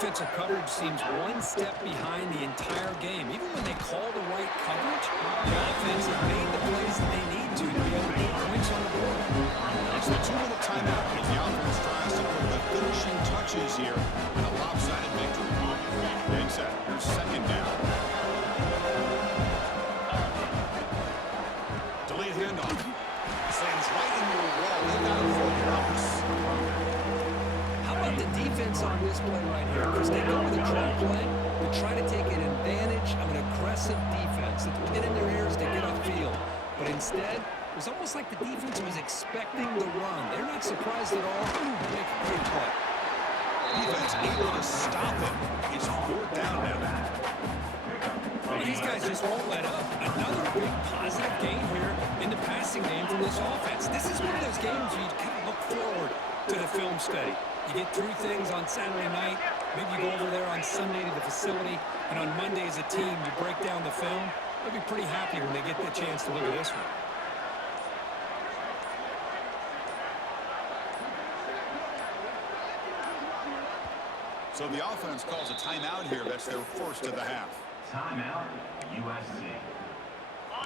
defensive coverage seems one step behind the entire game. Even when they call the right coverage, the offense has made the plays that they need to be able to get points on the board. It's the 2-minute timeout as the offense tries to put the finishing touches here in a lopsided victory. Big set. Here's second down. Delayed handoff. Sends right into a wall. They got it for yards. How about the defense on this play right here? Because they go with a draw play to try to take an advantage of an aggressive defense. It's pin in their ears to get upfield. But instead, it was almost like the defense was expecting the run. They're not surprised at all. They make a great play. Defense able to stop it. It's fourth down now. Well, these guys just won't let up. Another big positive game here in the passing game from this offense. This is one of those games where you kind of look forward to the film study. You get through things on Saturday night. Maybe you go over there on Sunday to the facility. And on Monday as a team, you break down the film. They'll be pretty happy when they get the chance to look at this one. So the offense calls a timeout here. That's their first of the half. Timeout, USC.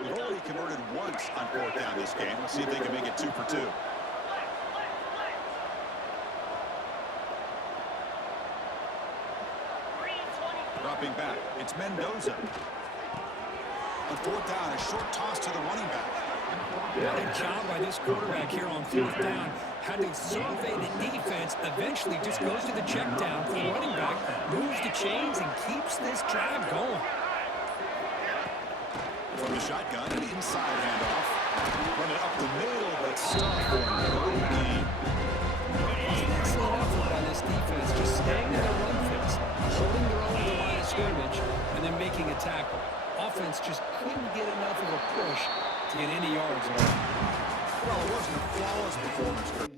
They've already converted once on fourth down this game. Let's see if they can make it 2 for 2. Dropping back, it's Mendoza. On fourth down, a short toss to the running back. What a job by this quarterback here on fourth down. Had to survey the defense, eventually just goes to the check down for the running back, moves the chains, and keeps this drive going. From the shotgun, an inside handoff. Running up the middle, but stuck for no gain. It's an excellent effort by this defense, just staying in their run fits, holding their own at the line of scrimmage, and then making a tackle. Offense just couldn't get enough of a push to get any yards at all. Well, it wasn't a flawless performance, Kirk.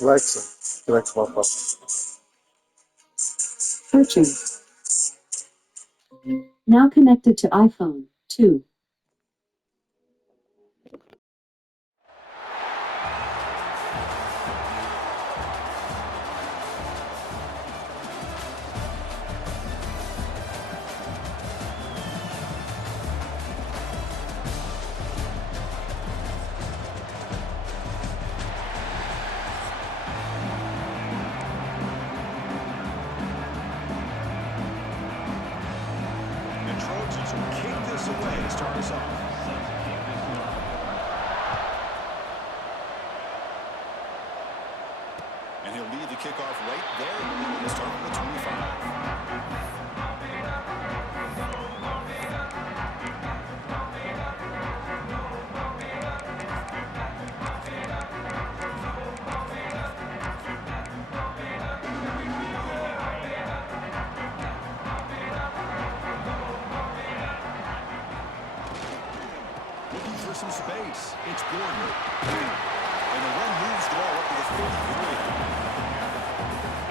Alexa, connect to my phone. Searching. Now connected to iPhone 2. The Trojans will kick this away to start us off. And he'll lead the kickoff right there. He'll start from the 25. Looking for some space. It's Gordon. And the run moves the ball up to the 43.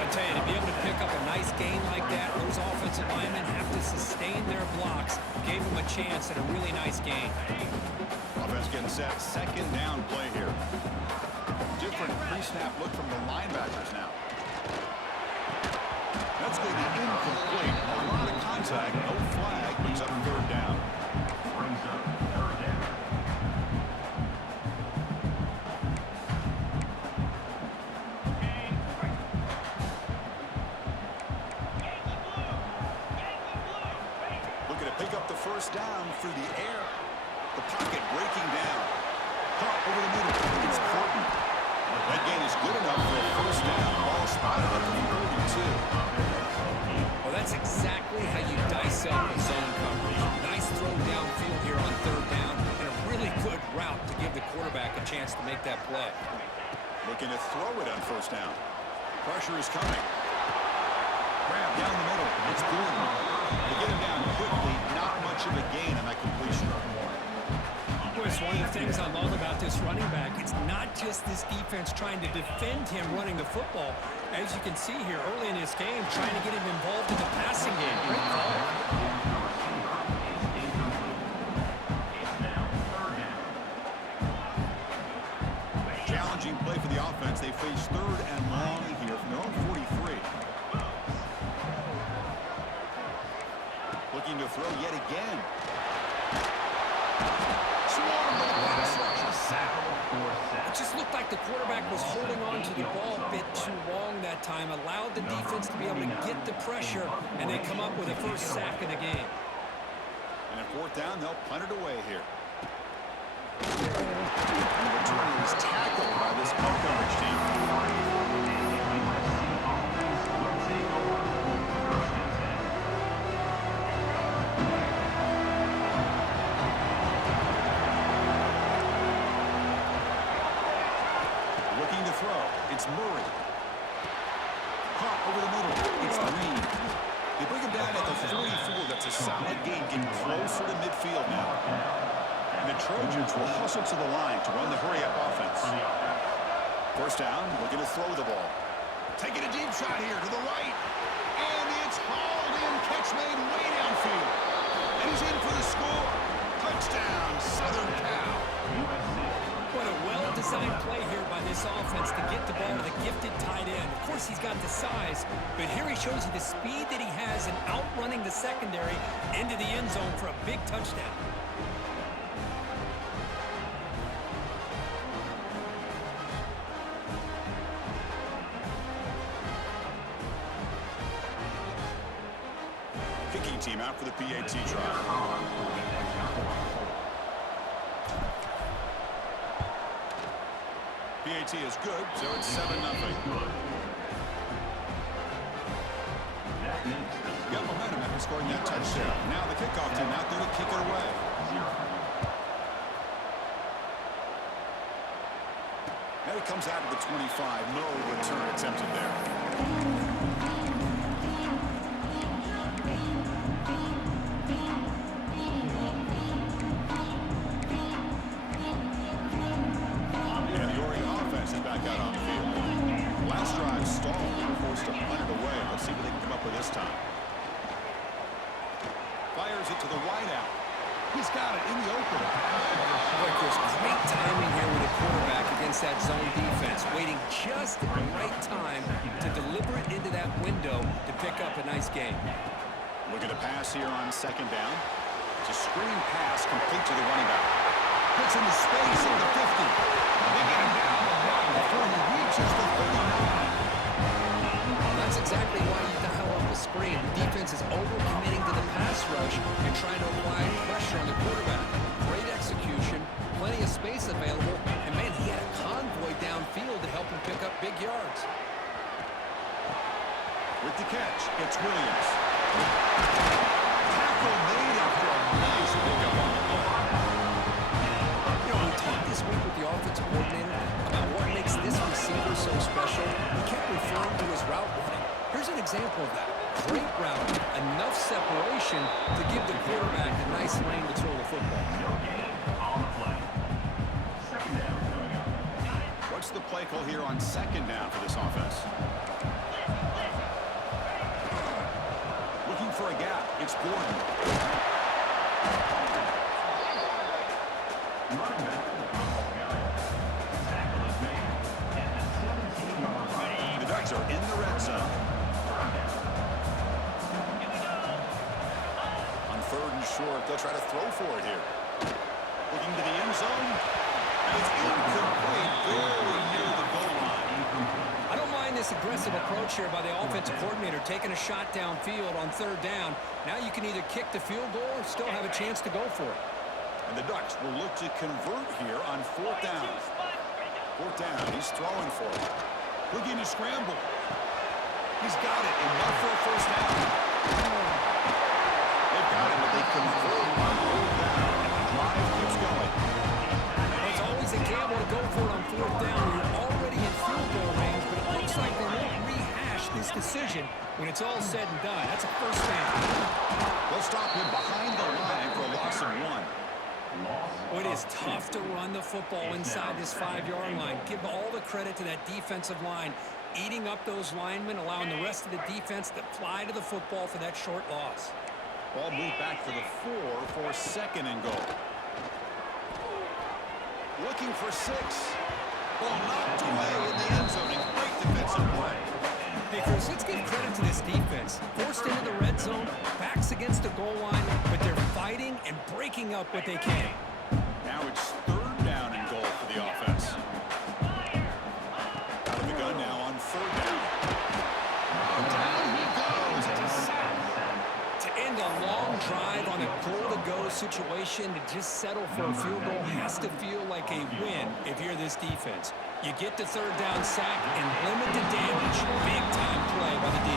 I tell you, to be able to pick up a nice gain like that, those offensive linemen have to sustain their blocks. Gave them a chance at a really nice gain. Offense getting set. Second down play here. Different pre-snap look from the linebackers now. That's going to be incomplete. A lot of contact. No flag. Brings up third down. Looking to pick up the first down through the air. The pocket breaking down. Caught over the middle. It's Horton. That gain is good enough for a first down. Ball spotted at the 32. Well, that That's exactly how you dice up a zone coverage. Nice throw downfield here on third down, and a really good route to give the quarterback a chance to make that play. Looking to throw it on first down. Pressure is coming. Grab down the middle. It's Gordon. They get him down quickly. Not much of a gain on that completion. It's one of the things I love about this running back. It's not just this defense trying to defend him running the football. As you can see here early in this game, trying to get him involved in the passing game. Great call. Challenging play for the offense. They face third and long here from their own 43. Looking to throw yet again. It just looked like the quarterback was holding on to the ball a bit too long that time, allowed the defense to be able to get the pressure, and they come up with a first sack of the game. And at fourth down, they'll punt it away here. And the return is tackled by this coverage team. It's Murray. Caught over the middle. It's Green. They bring him down at the 44. That's a solid gain, getting closer to midfield now. And the Trojans will hustle to the line to run the hurry-up offense. First down, looking to throw the ball. Taking a deep shot here to the right. And it's hauled in. Catch made way downfield. And he's in for the score. Touchdown, Southern Cal. What a well-designed play here by this offense to get the ball to the gifted tight end. Of course, he's got the size, but here he shows you the speed that he has in outrunning the secondary into the end zone for a big touchdown. Kicking team out for the PAT trial. PAT is good, so it's 7-0. Got momentum after scoring that touchdown. Now the kickoff team out there to kick it away. And it comes out of the 25. No return attempted there. Back out on the field. Last drive stalled. They were forced to punt it away. Let's see what they can come up with this time. Fires it to the wideout. He's got it in the open. Boy, there's great timing here with the quarterback against that zone defense, waiting just at the right time to deliver it into that window to pick up a nice gain. Look at a pass here on second down. It's a screen pass complete to the running back. Puts into space at the 50. They get him down before he reaches the 39. That's exactly why you dial up the screen. The defense is overcommitting to the pass rush and trying to apply pressure on the quarterback. Great execution, plenty of space available, and man, he had a convoy downfield to help him pick up big yards. With the catch, it's Williams. Tackle made after a nice pickup on the ball. You know, we talked this week with the offensive coordinator about what makes this receiver so special. He kept referring to his route running. Here's an example of that. Great routing, enough separation to give the quarterback a nice lane to throw the football. What's the play call here on second down for this offense? Looking for a gap. It's Gordon. The Ducks are in the red zone. On third and short, they'll try to throw for it here. Looking to the end zone. It's incomplete. Very near the goal line. I don't mind this aggressive approach here by the offensive coordinator, taking a shot downfield on third down. Now you can either kick the field goal or still have a chance to go for it. And the Ducks will look to convert here on fourth down. Fourth down, he's throwing for it. Looking to scramble. He's got it, enough for a first down. They've got him, but they convert on fourth down, and the drive keeps going. Well, it's always a gamble to go for it on fourth down. You're already in field goal range, but it looks like they won't rehash this decision when it's all said and done. That's a first down. They'll stop him behind the line for a loss of 1. Well, it is tough to run the football inside this 5-yard line. Give all the credit to that defensive line, eating up those linemen, allowing the rest of the defense to fly to the football for that short loss. Ball moved back to the 4 for second and goal. Looking for 6. Ball knocked away in the end zone, and great defensive play. Hey, Chris, let's give credit to this defense. Forced into the red zone, backs against the goal line, but they're fighting and breaking up what they can. Now it's third down and goal for the offense. Out of the gun now on third down. Down he goes. To end a long drive on a goal-to-go situation, to just settle for a field goal has to feel like a win if you're this defense. You get the third down sack and limit the damage. Big-time play by the D.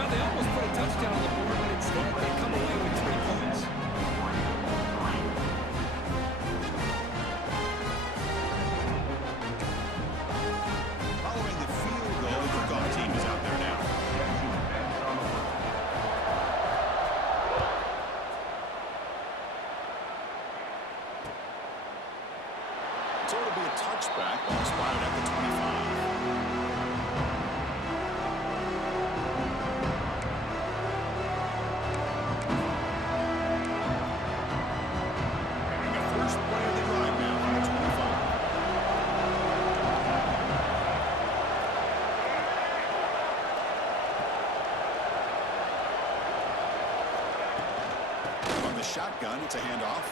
Well, they almost put a touchdown on the board, but instead they come away with 3 points. Following the field goal, the kickoff team is out there now. So it'll be a touchback, ball spotted at the 25. And the first play of the drive now on the 25. From the shotgun, it's a handoff.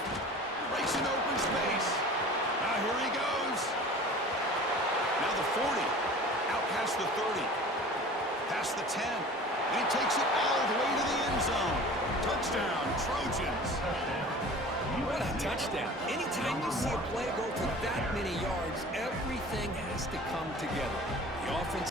Racing open space. Now here he goes. Now the 40. Out past the 30. Past the 10. And he takes it all the way to the end zone. Touchdown, Trojans. What a touchdown. Anytime you see a play go for that many yards, everything has to come together. The offense...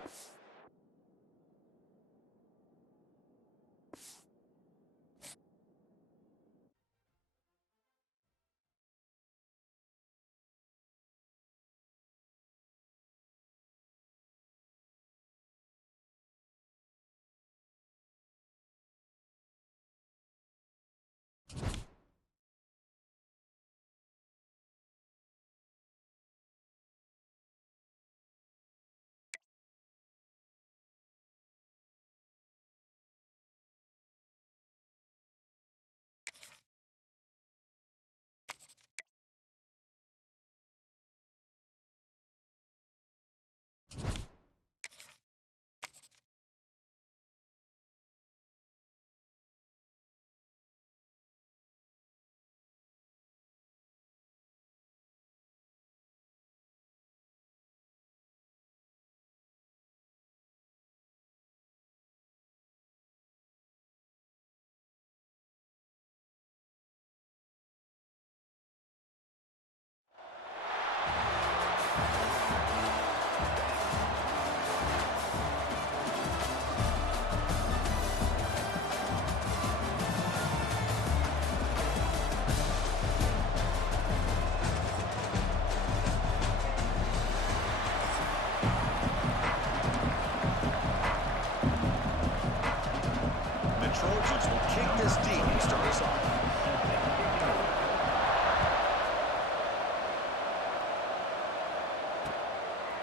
Trojans will kick this deep and start us off.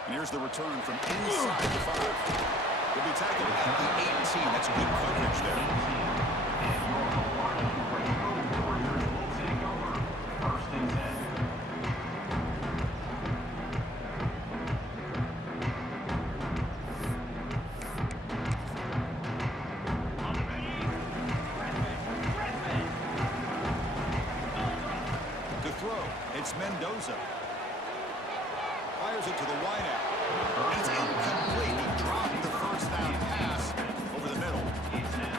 And here's the return from inside the 5. Will be tackled at the 18. That's good coverage there. First and 10. It's Mendoza. Fires it to the wideout. It's incomplete. He dropped the first down pass over the middle.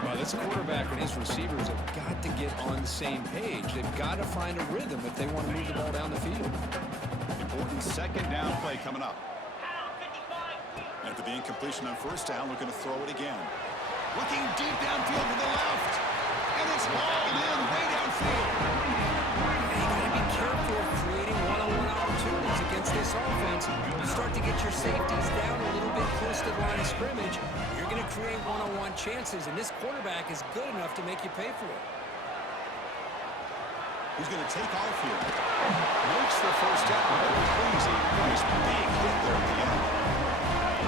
Well, this quarterback and his receivers have got to get on the same page. They've got to find a rhythm if they want to move the ball down the field. Important second down play coming up. After the incompletion on first down, we're going to throw it again. Looking deep downfield to the left. And it's hauled in way downfield. You got to be careful of creating one-on-one opportunities against this offense. You start to get your safeties down a little bit close to the line of scrimmage, you're going to create one-on-one chances, and this quarterback is good enough to make you pay for it. Who's going to take off here? Makes the first down. Crazy. Nice big hit there at the end.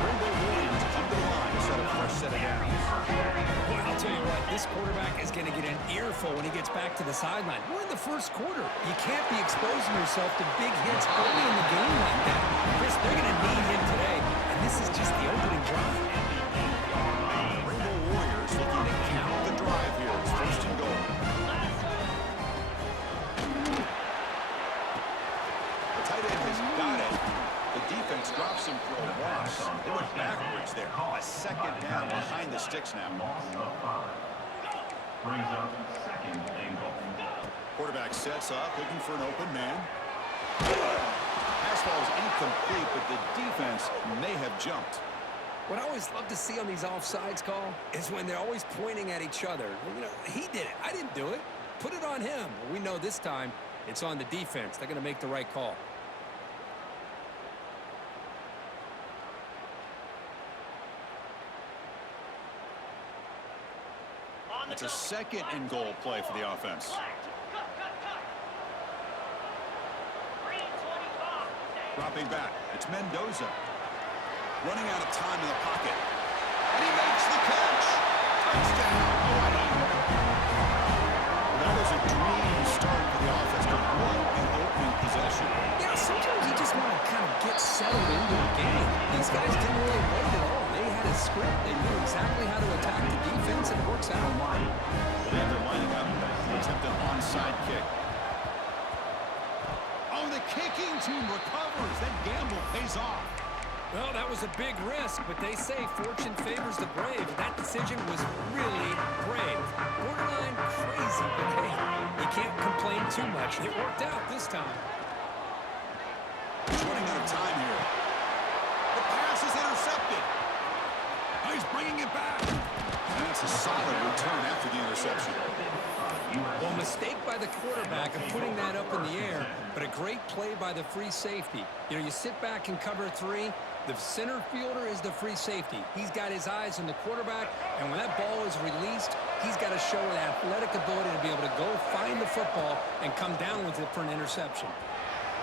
Rainbow Williams come to the line to set a fresh set of downs. Well, I'll tell you what, this quarterback is going to get an earful when he gets back to the sideline. We're in the first quarter. You can't be exposing yourself to big hits early in the game like that. Chris, they're going to need him today, and this is just the opening drive. Rainbow Warriors looking to count the drive here. It's first and goal. The tight end has got it. The defense drops him for a loss. They went backwards there. A second down behind the sticks now. Brings up second and goal. Quarterback sets up, looking for an open man. Pass ball is incomplete, but the defense may have jumped. What I always love to see on these offsides call is when they're always pointing at each other. You know, he did it. I didn't do it. Put it on him. We know this time it's on the defense. They're going to make the right call. It's a second and goal play for the offense. Dropping back. It's Mendoza. Running out of time in the pocket. And he makes the catch. Touchdown, Hawaii. That was a dream start for the offense, but what an opening possession. Yeah, sometimes you just want to kind of get settled into a game. These guys didn't really wait at all. They had a script. They knew exactly how to attack the defense, and it works out. Believe they're lining up to attempt an onside kick. Oh, the kicking team recovers. That gamble pays off. Well, that was a big risk, but they say fortune favors the brave. That decision was really brave. Borderline crazy, but hey, you can't complain too much. It worked out this time. He's running out of time here. The pass is intercepted. Oh, he's bringing it back. And it's a solid return after the interception. Well, mistake by the quarterback of putting that up in the air, but a great play by the free safety. You know, you sit back and cover three. The center fielder is the free safety. He's got his eyes on the quarterback, and when that ball is released, he's got to show an athletic ability to be able to go find the football and come down with it for an interception.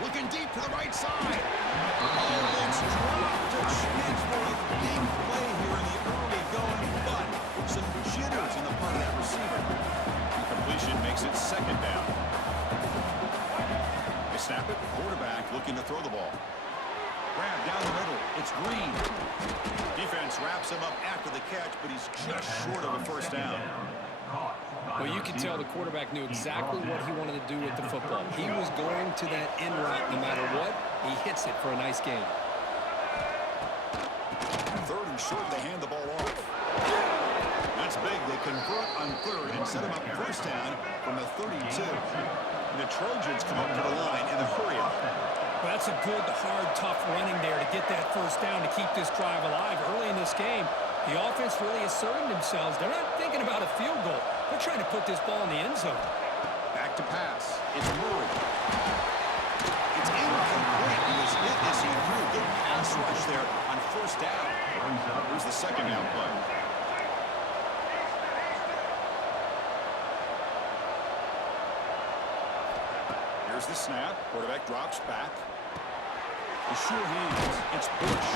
Looking deep to the right side. Oh, it's dropped to Schmitz for a big play here in the early going, but some jitters in the part of that receiver. Completion makes it second down. They snap it. Quarterback looking to throw the ball. Grab down the middle. It's Green. Defense wraps him up after the catch, but he's just short of a first down. Well, you can tell the quarterback knew exactly what he wanted to do with the football. He was going to that end route no matter what. He hits it for a nice game. Third and short, they hand the ball off. That's big. They convert on third and set him up first down from the 32. And the Trojans come up to the line in a hurry up. Well, that's a good, hard, tough running there to get that first down to keep this drive alive. Early in this game, the offense really asserted themselves. They're not thinking about a field goal. They're trying to put this ball in the end zone. Back to pass. It's Murray. It's incomplete. He was hit as he threw. Good pass rush there on first down. Here's the second down play. Here's the snap. Quarterback drops back. The sure hands. It's Bush.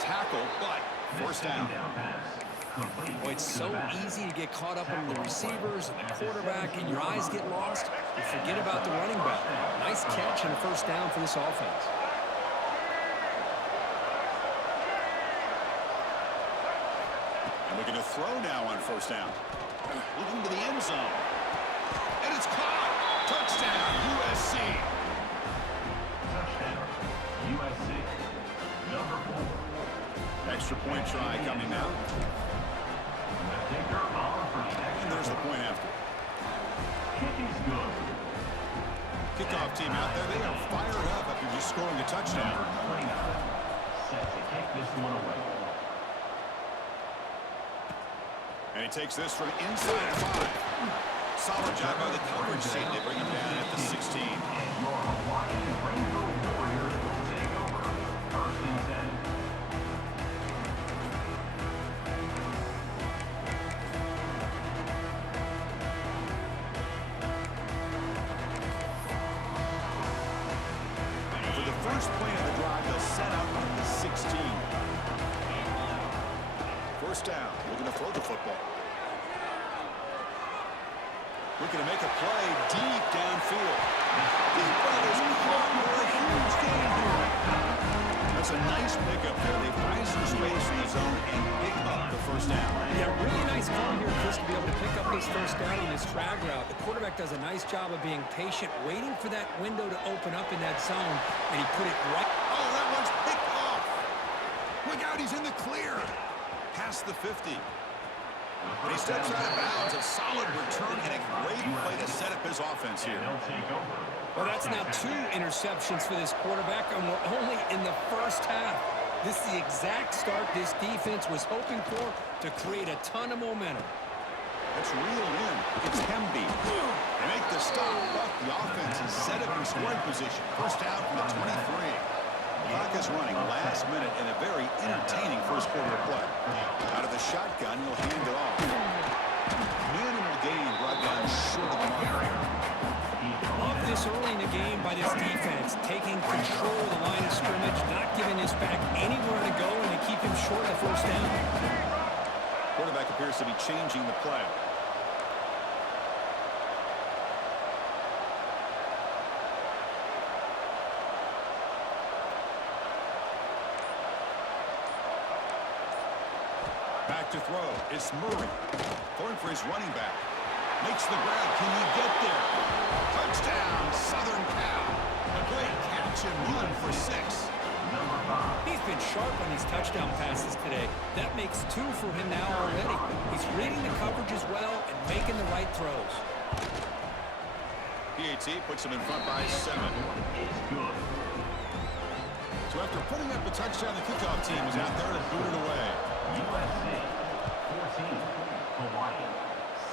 Tackle, but first down. Boy, it's so easy to get caught up in the receivers and the quarterback, and your eyes get lost. You forget about the running back. Nice catch and a first down for this offense. And looking to throw now on first down. Looking to the end zone. And it's caught. Touchdown, USC. Touchdown, USC. Number 4. Extra point try coming now. And there's the point after. Kick is good. Kickoff team out there. They are fired up after just scoring a touchdown. Number 29. Set to kick this one away. And he takes this from inside 5. Solid job by the coverage team. They bring him down at the 16. And your Hawaii Rainbow Warriors will take over. First and 10. For the first play of the drive, they'll set up at the 16. First down, looking to throw the football. Looking to make a play deep downfield. Deep ball is caught for a huge gain here. That's a nice pickup there. They find some space in the zone and pick up the first down. Yeah, really nice call here, Chris, to be able to pick up this first down on this drag route. The quarterback does a nice job of being patient, waiting for that window to open up in that zone, and he put it right. Oh, that one's picked off. Look out, he's in the clear. Past the 50. And he steps out of bounds. A solid return and a great play to set up his offense here. They'll take over. Well, that's now 2 interceptions for this quarterback, and we're only in the first half. This is the exact start this defense was hoping for to create a ton of momentum. Let's reel in. It's Hemby. They make the stop, but the offense is set up in scoring position. First down from the 23. Clock is running last minute in a very entertaining first quarter of play. Out of the shotgun, he'll hand it off. Minimal gain brought down short of the mark. Love this early in the game by this defense, taking control of the line of scrimmage, not giving this back anywhere to go, and to keep him short of the first down. Quarterback appears to be changing the play. Back to throw. It's Murray. Throwing for his running back. Makes the grab. Can you get there? Touchdown, Southern Cal. A great catch and run for 6. He's been sharp on these touchdown passes today. That makes 2 for him now already. He's reading the coverage as well and making the right throws. PAT puts him in front by 7. It's good. So after putting up a touchdown, the kickoff team is out there to boot it away. USC 14. Hawaii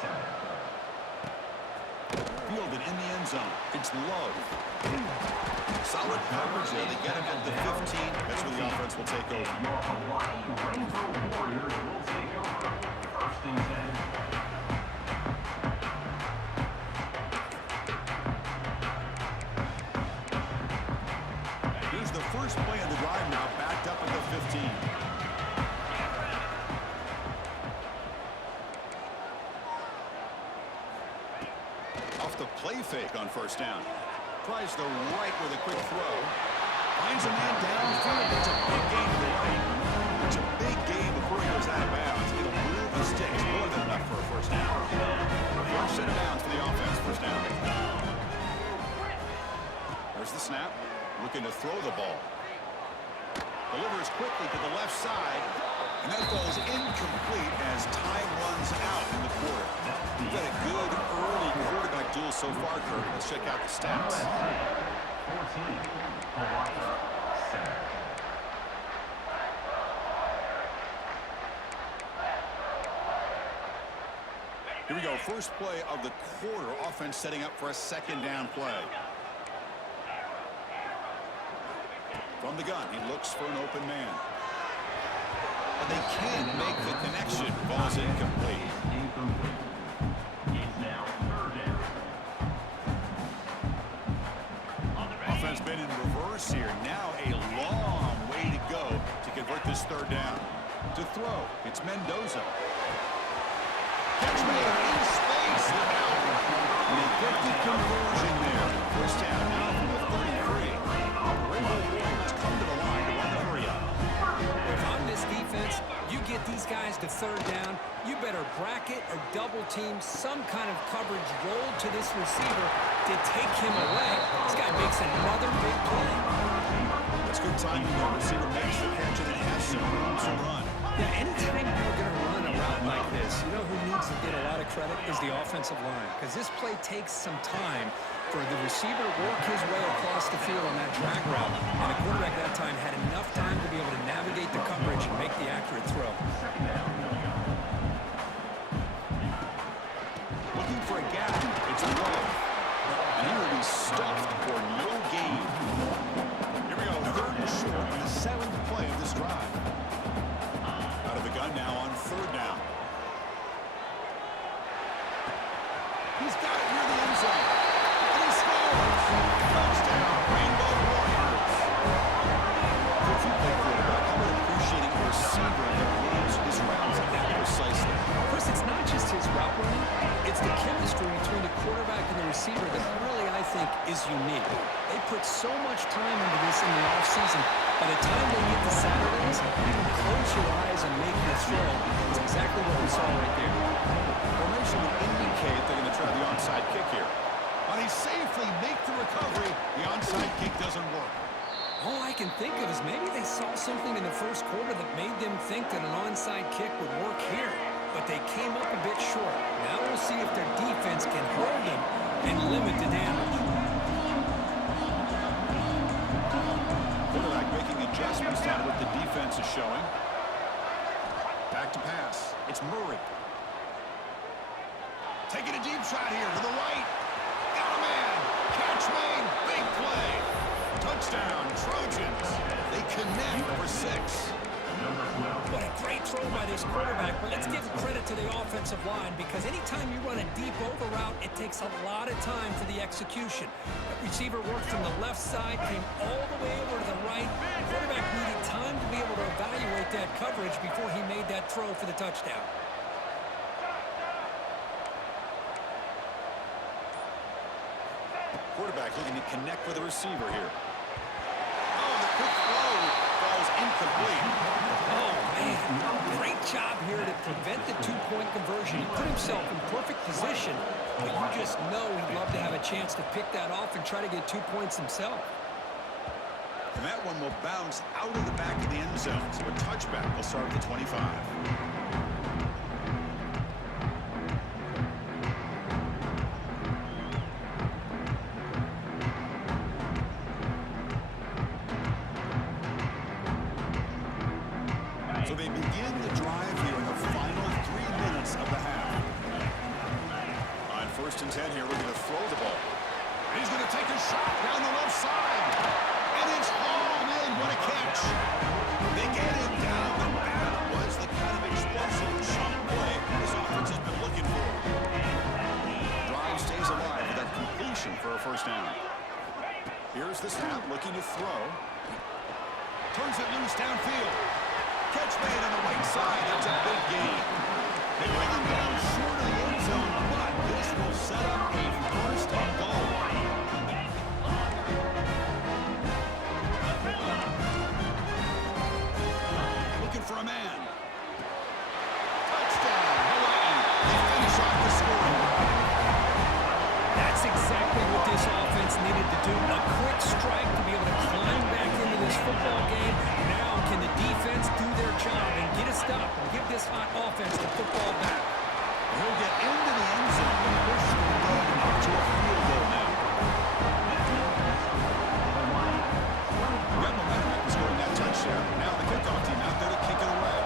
7. Fielded in the end zone. It's Love. Solid coverage there. They get him at the 15. That's where the offense will take over. Your Hawaii Rainbow Warriors will take over. First and 10. Here's the first play of the drive now, backed up at the 15. Off the play fake on first down. Tries the right with a quick throw. Finds a man downfield. It's a big gain to the right. It's a big gain before he goes out of bounds. It'll move the sticks. More than enough for a first down. First set of downs for the offense. First down. There's the snap. Looking to throw the ball. Delivers quickly to the left side. And that ball is incomplete as time runs out in the quarter. We've got a good early quarterback duel so far, Kirk. Let's check out the stats. 14. Hawaii 7. Here we go. First play of the quarter. Offense setting up for a second down play. From the gun, he looks for an open man. But they can't make the connection. Ball's incomplete. It's now third down. Offense been in reverse here. Now a long way to go to convert this third down. To throw, it's Mendoza. Catch made in space. Look out. An effective conversion there. First down now from the 33. Rainbow Warriors come to the line to run the hurry up. If I'm this defense, you get these guys to third down, you better bracket or double team some kind of coverage roll to this receiver to take him away. This guy makes another big play. That's good timing. The receiver makes the catch and then has some room to run. Yeah, anytime you're going to run a route like this, you know who needs to get a lot of credit is the offensive line. Because this play takes some time for the receiver to work his way across the field on that drag route. And the quarterback at that time had enough time to be able to navigate the coverage and make the accurate throw. is unique. They put so much time into this in the offseason. By the time they get to Saturdays, you can close your eyes and make your throw. It's exactly what we saw right there. Formation would indicate they're going to try the onside kick here. But he safely makes the recovery. The onside kick doesn't work. All I can think of is maybe they saw something in the first quarter that made them think that an onside kick would work here. But they came up a bit short. Now we'll see if their defense can hold them and limit the damage. Quarterback making adjustments down to what the defense is showing. Back to pass. It's Murray. Taking a deep shot here to the right. Got a man. Catch made. Big play. Touchdown, Trojans. They connect for 6. What a great throw by this quarterback, but let's give credit to the offensive line because anytime you run a deep over route, it takes a lot of time for the execution. That receiver worked from the left side, came all the way over to the right. The quarterback needed time to be able to evaluate that coverage before he made that throw for the touchdown. Quarterback looking to connect with the receiver here. Oh, the quick throw falls incomplete. Oh, man. Great job here to prevent the two-point conversion. He put himself in perfect position, but you just know he'd love to have a chance to pick that off and try to get 2 points himself. And that one will bounce out of the back of the end zone. So a touchback will start at the 25. So they begin the drive here in the final 3 minutes of the half. On 1st and 10 here, we're going to throw the ball. And he's going to take a shot down the left side. And it's hauled in. What a catch. They get him down. And that was the kind of explosive chunk play this offense has been looking for. Drive stays alive with that completion for a 1st down. Here's the snap, looking to throw. Turns it loose downfield. Catch made on the right side. That's a big gain. They bring him down short of the end zone, but this will set up a 1st and goal. Looking for a man. Touchdown, Hawaii. They finish off the scoring drive. That's exactly what this offense needed to do. A quick strike to be able to climb back into this football game. Now can the defense do their job and get a stop and give this hot offense the football back? He'll get into the end zone and push the ball up to a field goal now. Got momentum after scoring that touchdown. Now the kickoff team out there to kick it away.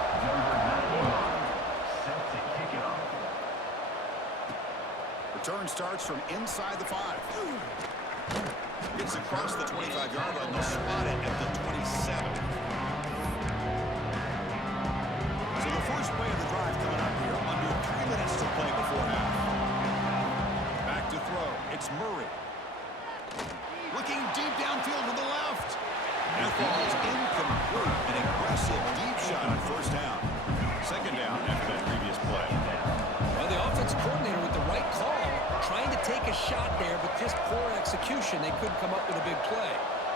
Return starts from inside the 5. Gets across the 25-yard line. They'll spot it at the 27. So the first play of the drive coming up here. Under 3 minutes to play before half. Back to throw. It's Murray. Looking deep downfield to the left. That falls incomplete. An aggressive deep shot on 1st down. 2nd down after that previous play. Well, the offense coordinator with the right call, trying to take a shot there, but just poor execution. They couldn't come up with a big play.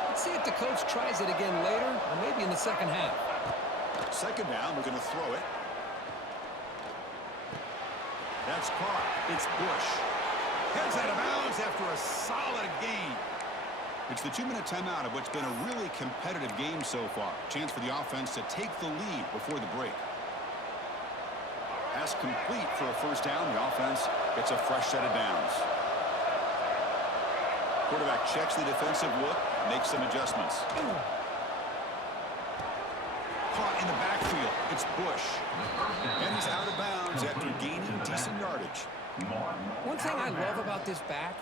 Let's see if the coach tries it again later, or maybe in the 2nd half. 2nd down, we're going to throw it. That's caught. It's Bush. Heads out of bounds after a solid gain. It's the 2-minute timeout of what's been a really competitive game so far. Chance for the offense to take the lead before the break. Pass complete for a 1st down. The offense gets a fresh set of downs. Quarterback checks the defensive look, makes some adjustments. Caught in the backfield. It's Bush. And he's out of bounds after gaining decent yardage. One thing I love about this back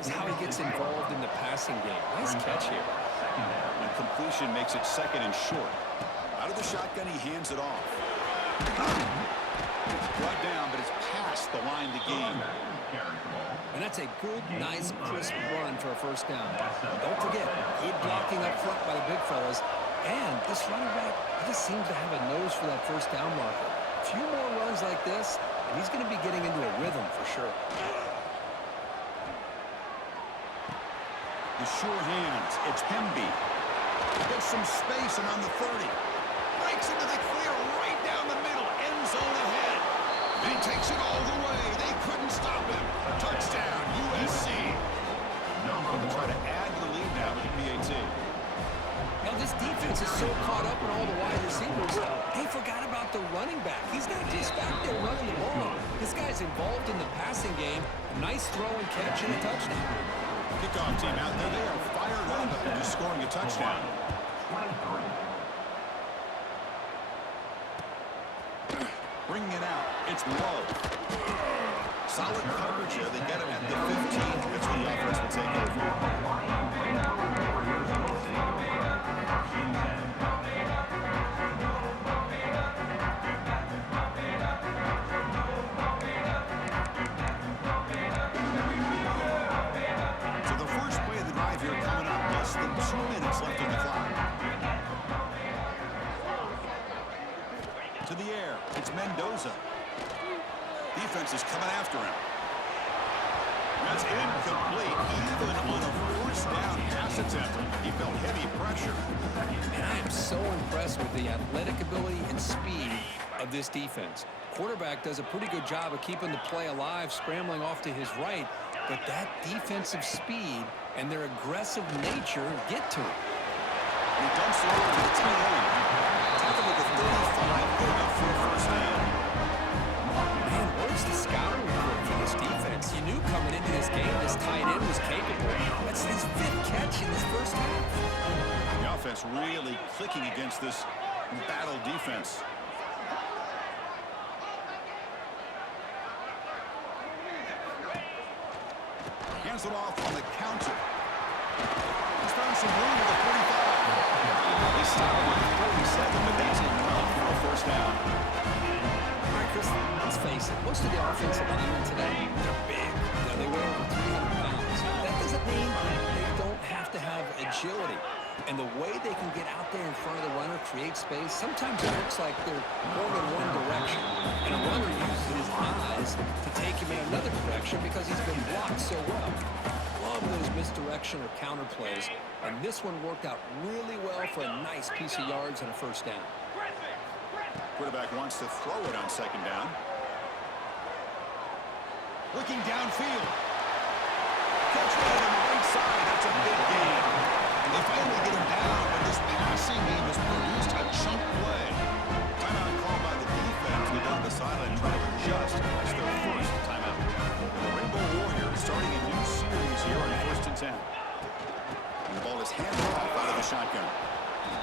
is how he gets involved in the passing game. Nice catch here. And completion makes it 2nd and short. Out of the shotgun, he hands it off. Brought down, but it's past the line to gain. And that's a good, nice, crisp run for a 1st down. Don't forget, good blocking up front by the big fellas. And this running back, he just seems to have a nose for that 1st down marker. A few more runs like this, and he's going to be getting into a rhythm for sure. The sure hands. It's Hemby. Gets some space and on the 30. Breaks into the clear right down the middle. End zone ahead. And he takes it all the way. They couldn't stop him. Touchdown, USC. They'll try to add to the lead now with the PAT. Now, this defense is so caught up in all the wide receivers, they forgot about the running back. He's not just back there running the ball. This guy's involved in the passing game. A nice throw and catch and a touchdown. Kickoff team out there. They are fired up after just scoring a touchdown. Bringing it out. It's Lowe. Solid coverage here. They get him at the 15. That's when the offense will take over. So the first play of the drive here coming up. Less than 2 minutes left on the clock. To the air. It's Mendoza. Defense is coming after him. That's incomplete. Even on a first down pass attempt, he felt heavy pressure. And I am so impressed with the athletic ability and speed of this defense. Quarterback does a pretty good job of keeping the play alive, scrambling off to his right, but that defensive speed and their aggressive nature get to him. He dumps it over to the tight end. Tackle at the 35, good enough for a first down. Man, where's the scouting report for this defense? You knew coming into this game this tight end was capable. That's his 5th catch in this first half. The offense really clicking against this battle defense. Hands it off on the counter. He's found some room at the 45. They stop him at the 47, but that's enough for a first down. All right, Chris, let's face it. Most of the offensive linemen today, they're big. They weigh over 300 pounds. That doesn't mean they don't have to have agility. And the way they can get out there in front of the runner, create space, sometimes it looks like they're going in one direction. And a runner uses his eyes to take him in another direction because he's been blocked so well. Love those misdirection or counter plays. And this one worked out really well for a nice piece of yards and a first down. Quarterback wants to throw it on second down. Looking downfield. Catch right on the right side. That's a big gain. They finally get him down, but this passing game has produced a chunk play. Timeout called by the defense. They down the sideline trying to adjust. That's their first timeout. The Rainbow Warriors starting a new series here on 1st and 10. And the ball is handed off out of the shotgun.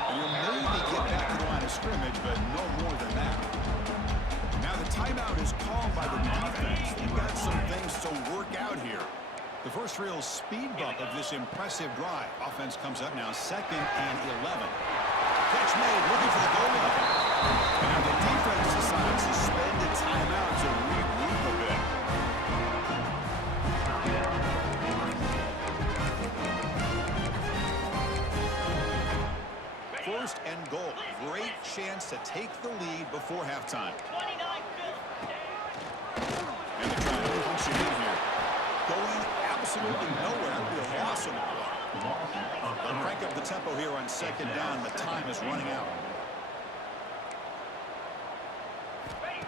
And you'll maybe get back to the line of scrimmage, but no more than that. Now the timeout is called by the defense. They've got some things to work out here. The first real speed bump of this impressive drive. Offense comes up now, 2nd and 11. Catch made, looking for the goal line. Now the defense decides to spend a timeout to regroup a bit. First and goal. Great chance to take the lead before halftime. And they're trying to punch it in here. Going absolutely nowhere. That'll be a loss on the play. They'll crank up the tempo here on second down. The time is running out.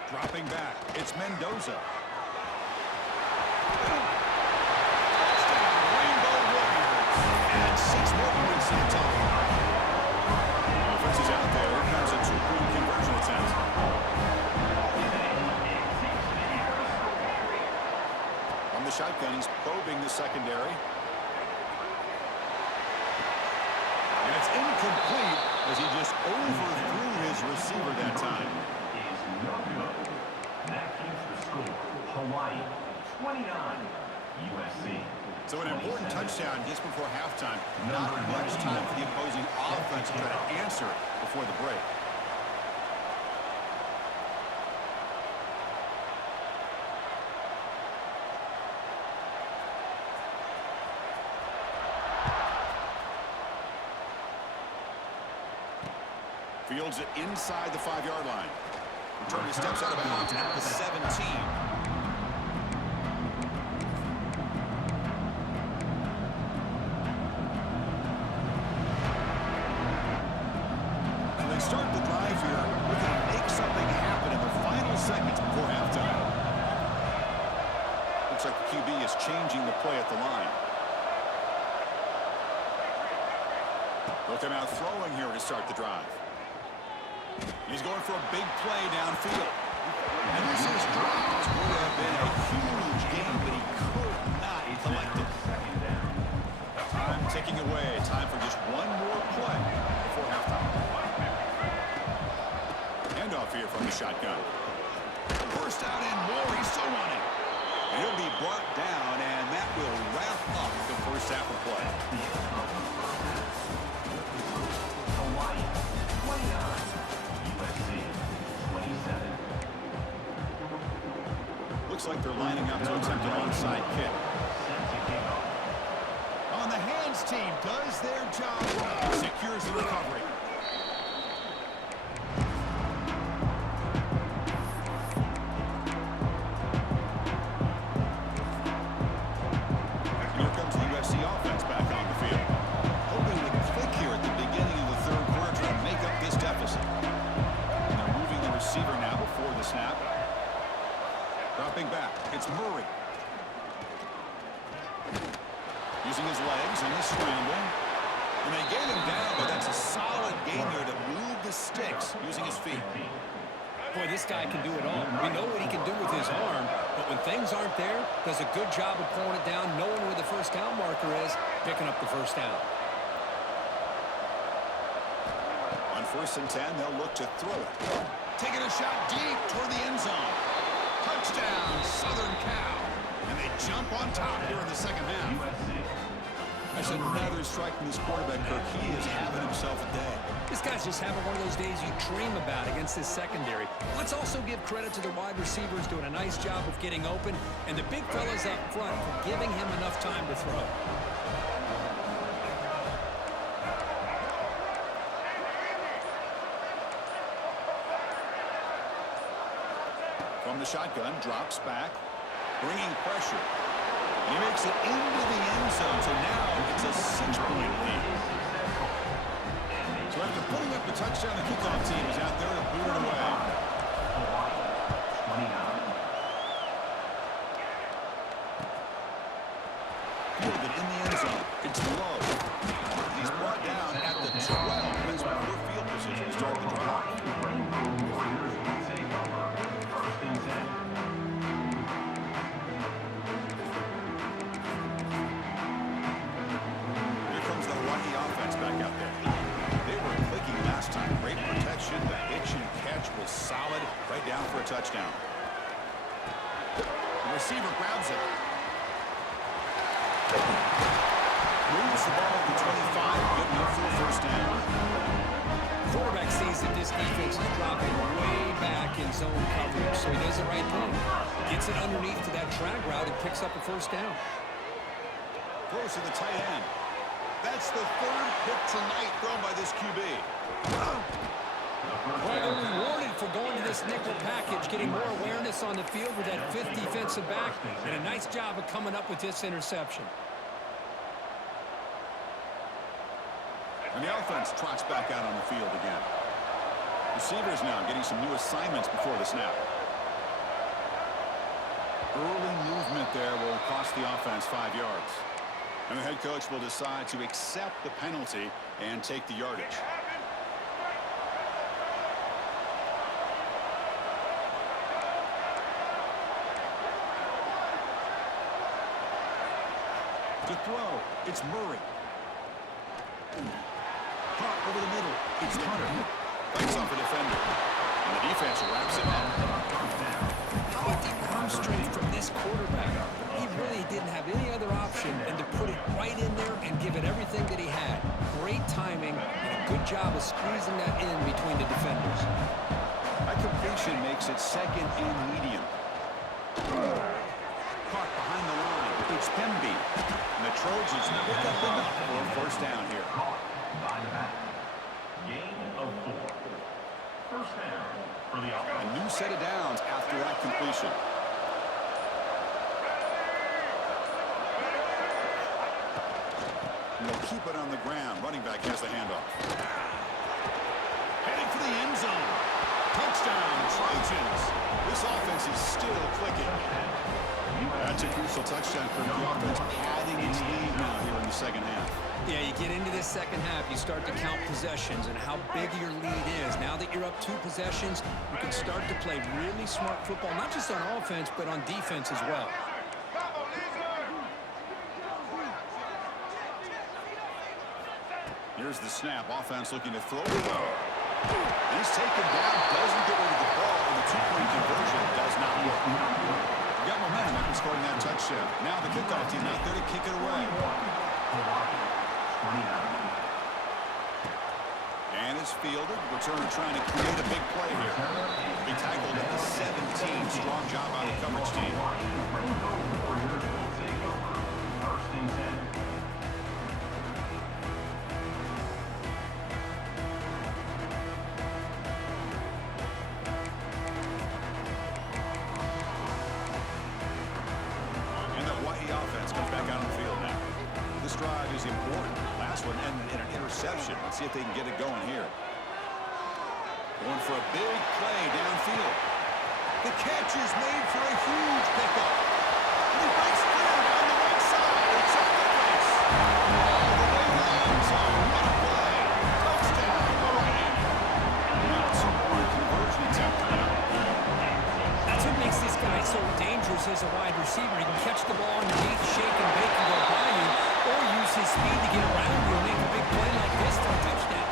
Dropping back. It's Mendoza. Touchdown, Rainbow Warriors. And 6 more points in total. Offense is out there. Here comes a 2-point conversion attempt. On the shotgun, he's probing the secondary. And it's incomplete as he just overthrew his receiver that time. Is no good. That keeps the score. Hawaii 29, USC. So an important touchdown just before halftime. Not much time for the opposing offense to try to answer before the break. Fields it inside the 5-yard line. Returner steps out of bounds at the 17. is changing the play at the line. Looking out throwing here to start the drive. He's going for a big play downfield. And this is dropped. Would have been a huge gain, but he could not collect it. Time ticking away. Time for just one more play before halftime. Handoff here from the shotgun. First out and more. He's still running. And he'll be brought down, and that will wrap up the first half of play. Hawaii, 29. USC, 27. Looks like they're lining up to attempt an onside kick. On the hands team does their job well. Secures the recovery. And here comes the USC offense back on the field. Hoping to click here at the beginning of the third quarter to make up this deficit. And they're moving the receiver now before the snap. Dropping back, it's Murray. Using his legs and his scramble. And they get him down, but that's a solid gain there to move the sticks using his feet. Boy, this guy can do it all. We know what he can do with his arm, but when things aren't there, does a good job of pulling it down, knowing where the first down marker is, picking up the first down. On 1st and 10, they'll look to throw it. Taking a shot deep toward the end zone. Touchdown, Southern Cal. And they jump on top here in the second half. That's another strike from this quarterback, Kirk. He is having himself a day. This guy's just having one of those days you dream about against this secondary. Let's also give credit to the wide receivers doing a nice job of getting open, and the big fellas up front for giving him enough time to throw. From the shotgun, drops back, bringing pressure. And he makes it into the end zone, so now it's a 6-point lead. So after putting up the touchdown, the kickoff team is out there to boot it away. Fielded in the end zone. It's low. He's brought down at the 12. That's poor field position to start the drive. Solid, right down for a touchdown. The receiver grabs it. Moves the ball to 25, good enough for a first down. Quarterback sees that this defense is dropping way back in zone coverage, so he does the right thing. Gets it underneath to that drag route and picks up a first down. Throws to the tight end. That's the third pick tonight thrown by this QB. Well, they're rewarded for going to this nickel package, getting more awareness on the field with that 5th defensive back, and a nice job of coming up with this interception. And the offense trots back out on the field again. Receivers now getting some new assignments before the snap. Early movement there will cost the offense 5 yards. And the head coach will decide to accept the penalty and take the yardage. To throw, it's Murray. Caught over the middle, it's Hunter. Fights off a defender. And the defense wraps him up. How about the arm strength from this quarterback? He really didn't have any other option than to put it right in there and give it everything that he had. Great timing and a good job of squeezing that in between the defenders. That completion makes it second and medium. Caught behind the line, it's Pemby. And the Trojans pick up enough for a first down here. By the back. Gain of 4. First down for the offense. A new set of downs after that completion. And they'll keep it on the ground. Running back has the handoff. Heading for the end zone. Touchdown, Trojans. This offense is still clicking. That's That's a crucial touchdown for the offense, padding its lead now here in the second half. Yeah, you get into this second half, you start to count possessions and how big your lead is. Now that you're up 2 possessions, you can start to play really smart football, not just on offense, but on defense as well. Here's the snap. Offense looking to throw the ball. He's taken down, doesn't get rid of the ball, and the 2-point conversion does not work. We got momentum after scoring that touchdown. Now the kickoff team out there to kick it away. And it's fielded. Returner trying to create a big play here. He tackled at the 17. Strong job by the coverage team. First and 10. Drive is important. Last one ended in an interception. Let's see if they can get it going here. Going for a big play downfield. The catch is made for a huge pickup. And he breaks clear on the right side. It's up the race. All the way to the end zone. What a play. Touchdown. Now 2-point conversion attempt coming up. That's what makes this guy so dangerous as a wide receiver. He can catch the ball underneath, shake and bake and go by you, or use his speed to get around you and make a big play like this for a touchdown.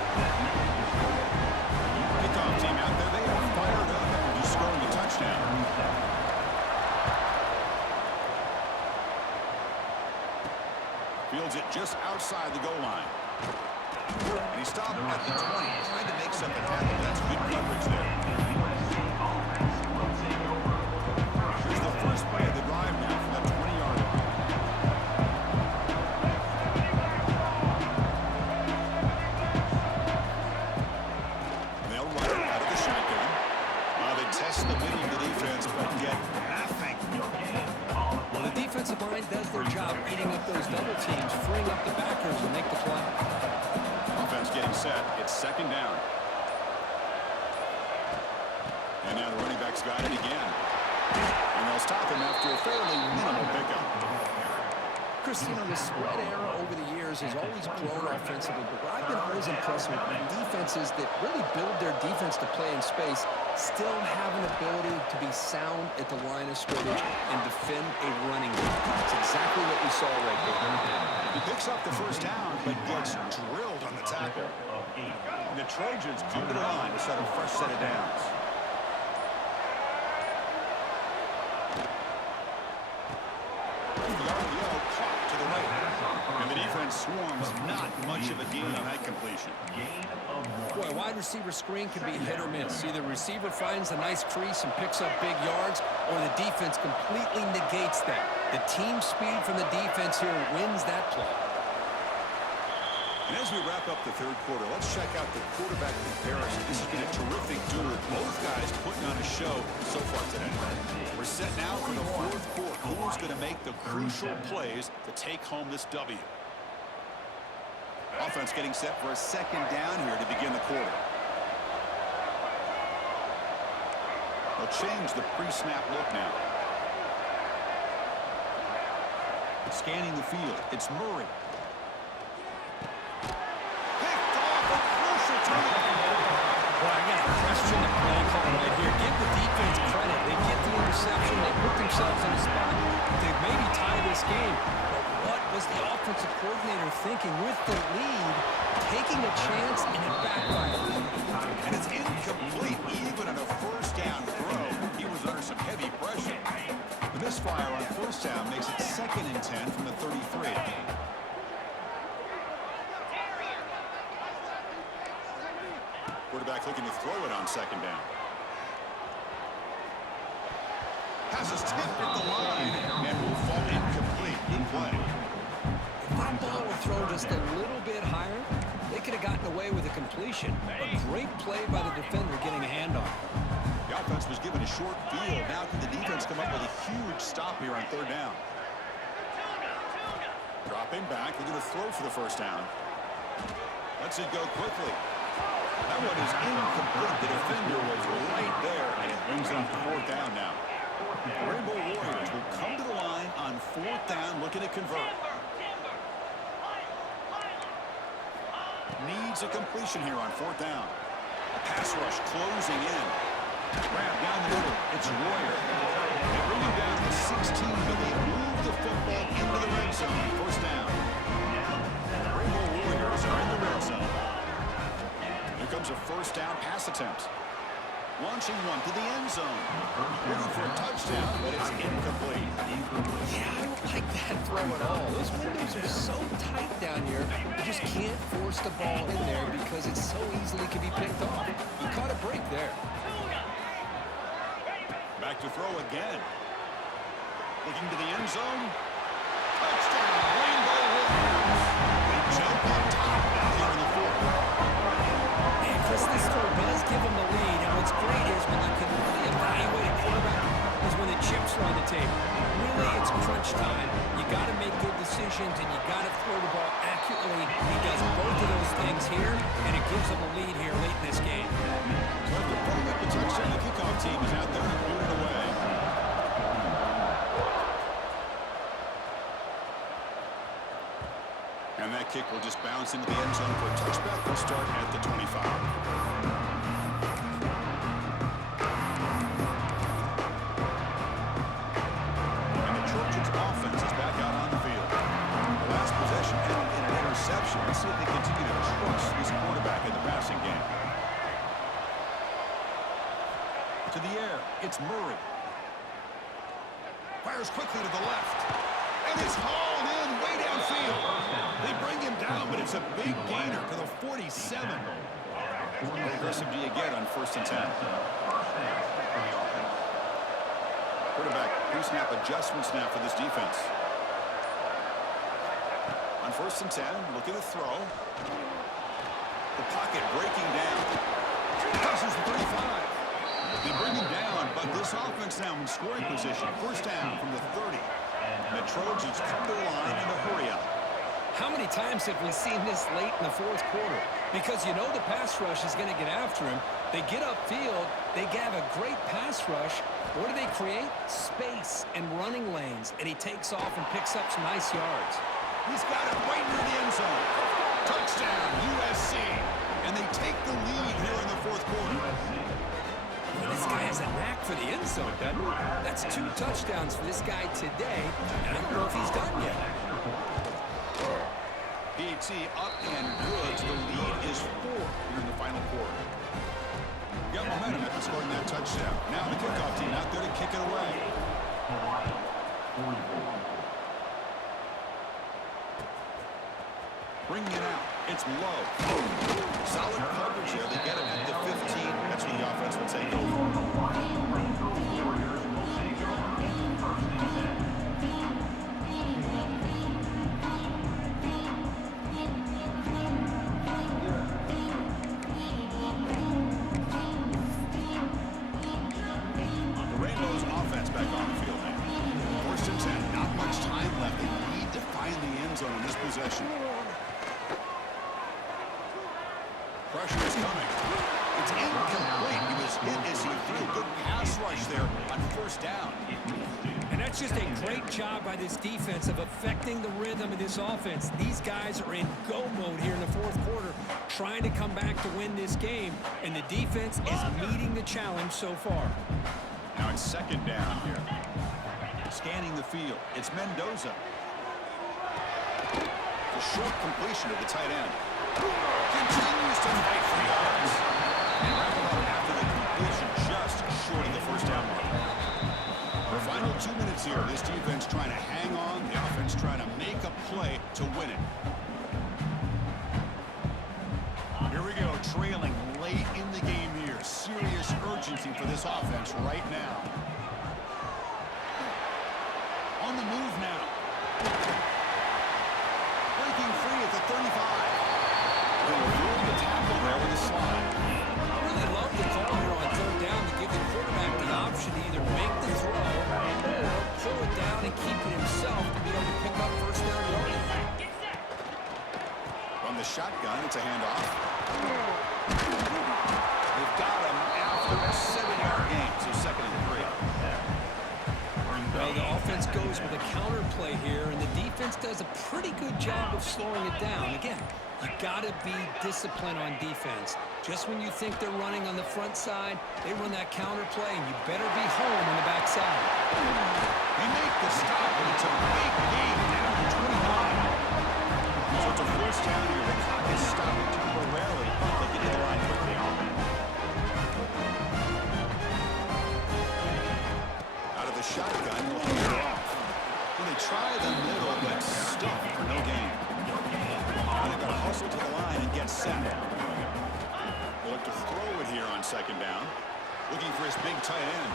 Kickoff team out there, they are fired up after just scoring a touchdown. Fields it just outside the goal line. And he stopped at the 20, trying to make something happen. That's good coverage there. Here's the first play of the drive now from the 20-yard line. They'll run it out of the shotgun. They test the middle of the defense, but get nothing. Well, the defensive line does their job eating up those double teams, freeing up the backers to make the play. Offense getting set. It's second down. And now the running back's got it again. And they'll stop him after a fairly minimal pickup. Chris, you know, the spread era over the years has always grown offensively, but what I've been always impressed with defenses that really build their defense to play in space still have an ability to be sound at the line of scrimmage and defend a running game. That's exactly what we saw right there. He picks up the first down, but gets drilled on the tackle. And the Trojans come to the line to set a fresh set of downs. The RPO caught to the right. And the defense swarms not much of a gain on that completion. Boy, a wide receiver screen can be hit or miss. Either receiver finds a nice crease and picks up big yards, or the defense completely negates that. The team speed from the defense here wins that play. And as we wrap up the third quarter, let's check out the quarterback comparison. This has been a terrific duel. Both guys putting on a show so far today. We're set now for the fourth quarter. Who's going to make the crucial plays to take home this W? Offense getting set for a second down here to begin the quarter. They'll change the pre-snap look now. Scanning the field. It's Murray. Picked off a crucial turnover. Well, I got to question the play call right here. Give the defense credit. They get the interception. They put themselves in a spot to maybe tie this game. But what was the offensive coordinator thinking with the lead, taking a chance and it backfired? And it's incomplete even on a first down throw. He was under some heavy pressure. The misfire on first down makes it 2nd and 10 from the 33. Quarterback looking to throw it on second down. Passes tipped at the line and will fall incomplete. Good play. If that ball were thrown just a little bit higher, they could have gotten away with a completion. A great play by the defender getting a hand on it. The offense was given a short field. Now can the defense come up with a huge stop here on third down? Dropping back. They're going to throw for the first down. Lets it go quickly. That one is incomplete. The defender was right there, and it brings it up to fourth down now. The Rainbow Warriors will come to the line on 4th down, looking to convert. Needs a completion here on 4th down. A pass rush closing in. Grab down the middle. It's Royer. They bring him down to 16, but they move the football into the red zone. 1st down. The Rainbow Warriors are in the red zone. Here comes a 1st down pass attempt. Launching one to the end zone. Looking for a touchdown, but it's incomplete. Yeah, I don't like that throw at all. Those windows are so tight down here. You just can't force the ball in there because it so easily can be picked off. You caught a break there. Back to throw again. Looking to the end zone. Touchdown, Rainbow Warriors. They jump on top now here in the 4th. And Chris, this throw does give them the lead. And what's great is when you can really evaluate a quarterback is when the chips are on the table. Really, it's crunch time. You got to make good decisions, and you got to throw the ball accurately. He does both of those things here, and it gives them a lead here late in this game. So after putting up the touchdown, the kickoff team is out there and booted away. And that kick will just bounce into the end zone for a touchback. We'll start at the 25. Let's see if they continue to trust this quarterback in the passing game. To the air, it's Murray. Fires quickly to the left. And it's hauled in way downfield. They bring him down, but it's a big gainer to the 47. How aggressive do you get on 1st and 10? Quarterback, pre-snap adjustments now for this defense. On 1st and 10, look at the throw. The pocket breaking down. Passes the 35. They bring him down, but this offense now in scoring position. 1st down from the 30. And the Trojans come to the line in a hurry up. How many times have we seen this late in the 4th quarter? Because you know the pass rush is going to get after him. They get upfield. They have a great pass rush. What do they create? Space and running lanes. And he takes off and picks up some nice yards. He's got it right near the end zone. Touchdown, USC. And they take the lead here in the 4th quarter. Well, this guy has a knack for the end zone, doesn't he? That's 2 touchdowns for this guy today, and I don't know if he's done yet. PAT up and good. The lead is 4 here in the final quarter. Got momentum after scoring that touchdown. Now the kickoff team out there to kick it away. Bringing it out. It's low. Solid coverage here. They get him at the 15. That's when the offense will take over. The Rainbows offense back on the field now. 1st and 10. Not much time left. They need to find the end zone in this possession. Pressure is coming. It's incomplete. He was hit as he threw a good pass rush there on 1st down. And that's just a great job by this defense of affecting the rhythm of this offense. These guys are in go mode here in the 4th quarter, trying to come back to win this game, and the defense is meeting the challenge so far. Now it's 2nd down here. Scanning the field. It's Mendoza. The short completion to the tight end. Continues to fight for yards. And wrap it up after the completion just short of the 1st down mark. The final 2 minutes here. This defense trying to hang on. The offense trying to make a play to win it. Here we go. Trailing late in the game here. Serious urgency for this offense right now. On the move now. Breaking free at the 35. They'll the tackle there with a slide. I really love the call here on 3rd down to give the quarterback the option to either make the throw or pull it down and keep it himself to be able to pick up 1st down yardage. From the shotgun, it's a handoff. They've got him after a 7-yard gain, so 2nd and 3. Well, the offense goes with a counter play here, and the defense does a pretty good job of slowing it down. Again, you got to be disciplined on defense. Just when you think they're running on the front side, they run that counter play, and you better be home on the back side. They make the stop, and it's a big gain down to 29. So it's a first down here. The clock is stopped temporarily. They'll get to the line quickly. Out of the shotgun, he'll hold it off. Well, they try the middle, but stuffed for no gain. Now they've got to hustle to the line and get set. They'll look to throw it here on second down. Looking for his big tight end.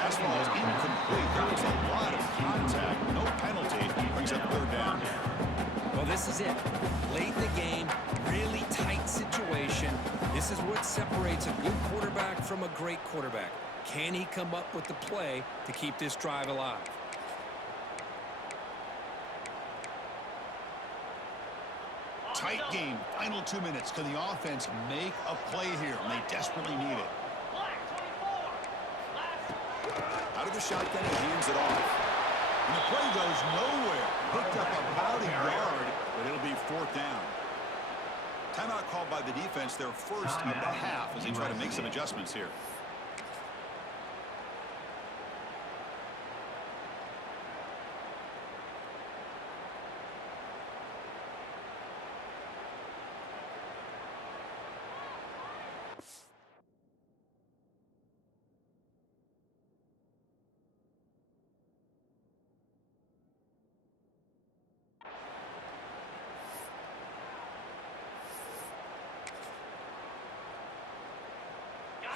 Pass ball is incomplete. There was a lot of contact. No penalty. Brings up third down. Well, this is it. Late in the game, really tight situation. This is what separates a good quarterback from a great quarterback. Can he come up with the play to keep this drive alive? Tight game. Final 2 minutes. Can the offense make a play here? And they desperately need it. Out of the shotgun, he hands it off. And the play goes nowhere. Picked up about a yard, but it'll be fourth down. Timeout called by the defense, their first of the half, as they try to make some adjustments here.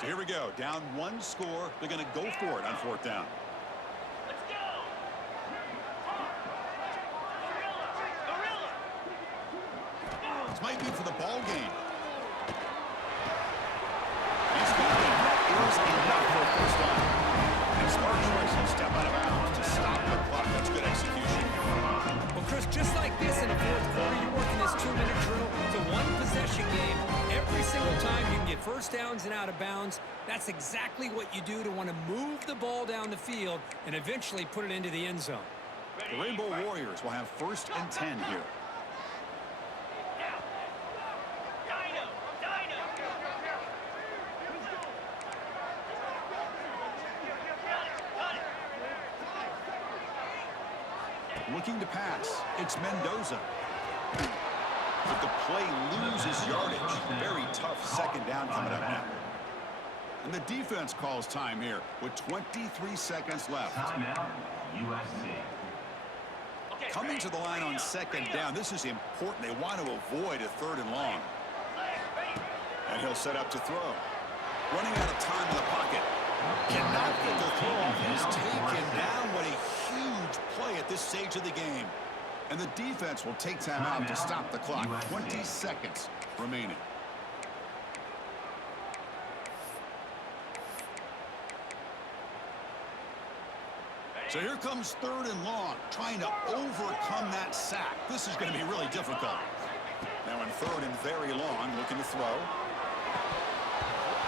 So here we go. Down one score. They're going to go for it on fourth down. Let's go! This might be for the ball game. He's got it. That is enough for a first down. And smart choice to step out of bounds to stop the clock. That's good execution. Well, Chris, just like this in the fourth quarter, you're working this 2-minute drill. It's a one-possession game. Every single time you can get first downs and out of bounds, that's exactly what you do to want to move the ball down the field and eventually put it into the end zone. The Rainbow Warriors will have first and 10 here. Looking to pass. It's Mendoza. But the play loses yardage. Very tough second down coming up now. And the defense calls time here with 23 seconds left. Timeout, USC. Coming to the line on second down. This is important. They want to avoid a third and long. And he'll set up to throw. Running out of time in the pocket. Cannot get the throw off. He's taken down. What a huge play at this stage of the game. And the defense will take time out to stop the clock. 20 seconds remaining. So here comes third and long, trying to overcome that sack. This is going to be really difficult. Now in third and very long, looking to throw.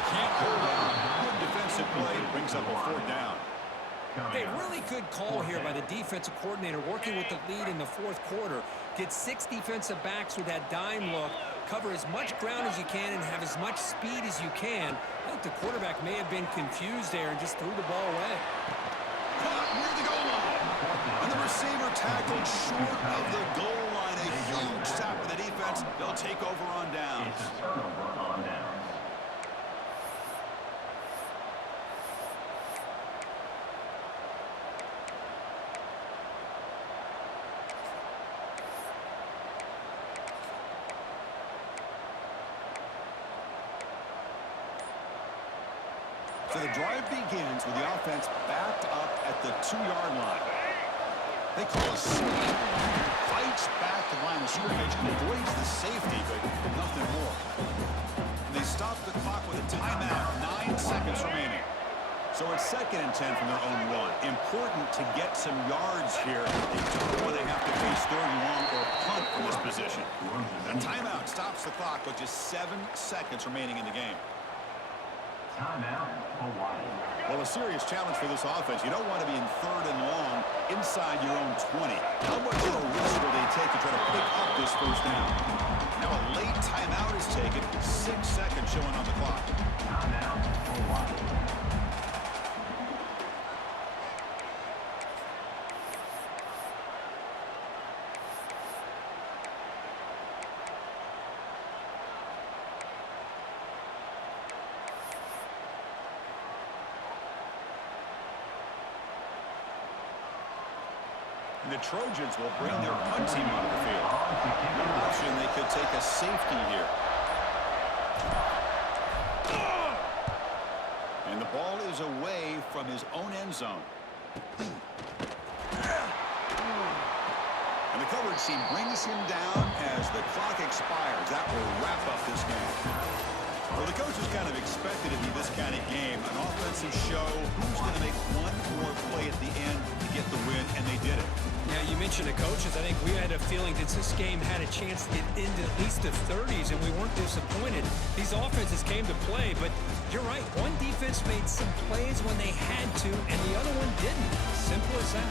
Can't hold on. Good defensive play. Brings up a fourth down. Hey, really good call here by the defensive coordinator working with the lead in the fourth quarter. Get 6 defensive backs with that dime look. Cover as much ground as you can and have as much speed as you can. I think the quarterback may have been confused there and just threw the ball away. Caught near the goal line. And the receiver tackled short of the goal line. A huge stop for the defense. They'll take over on downs. It's a turnover on downs. So the drive begins with the offense backed up at the 2-yard line. They call a sneak. Fights back to the line of scrimmage, avoids the safety, but nothing more. And they stop the clock with a timeout, 9 seconds remaining. So it's second and 10 from their own 1. Important to get some yards here. They don't want to have to face third and long or punt from this position. A timeout stops the clock with just 7 seconds remaining in the game. Timeout, Hawaii. Well, a serious challenge for this offense. You don't want to be in 3rd and long inside your own 20. How much of a risk will they take to try to pick up this first down? Now a late timeout is taken. 6 seconds showing on the clock. Timeout, Hawaii. And the Trojans will bring their punt team onto the field. An option, they could take a safety here. And the ball is away from his own end zone. And the coverage team brings him down as the clock expires. That will wrap up this game. Well, the coaches kind of expected it to be this kind of game. An offensive show. Who's going to make one more play at the end to get the win, and they did it. Yeah, you mentioned the coaches. I think we had a feeling that this game had a chance to get into at least the 30s, and we weren't disappointed. These offenses came to play, but you're right. One defense made some plays when they had to, and the other one didn't. Simple as that.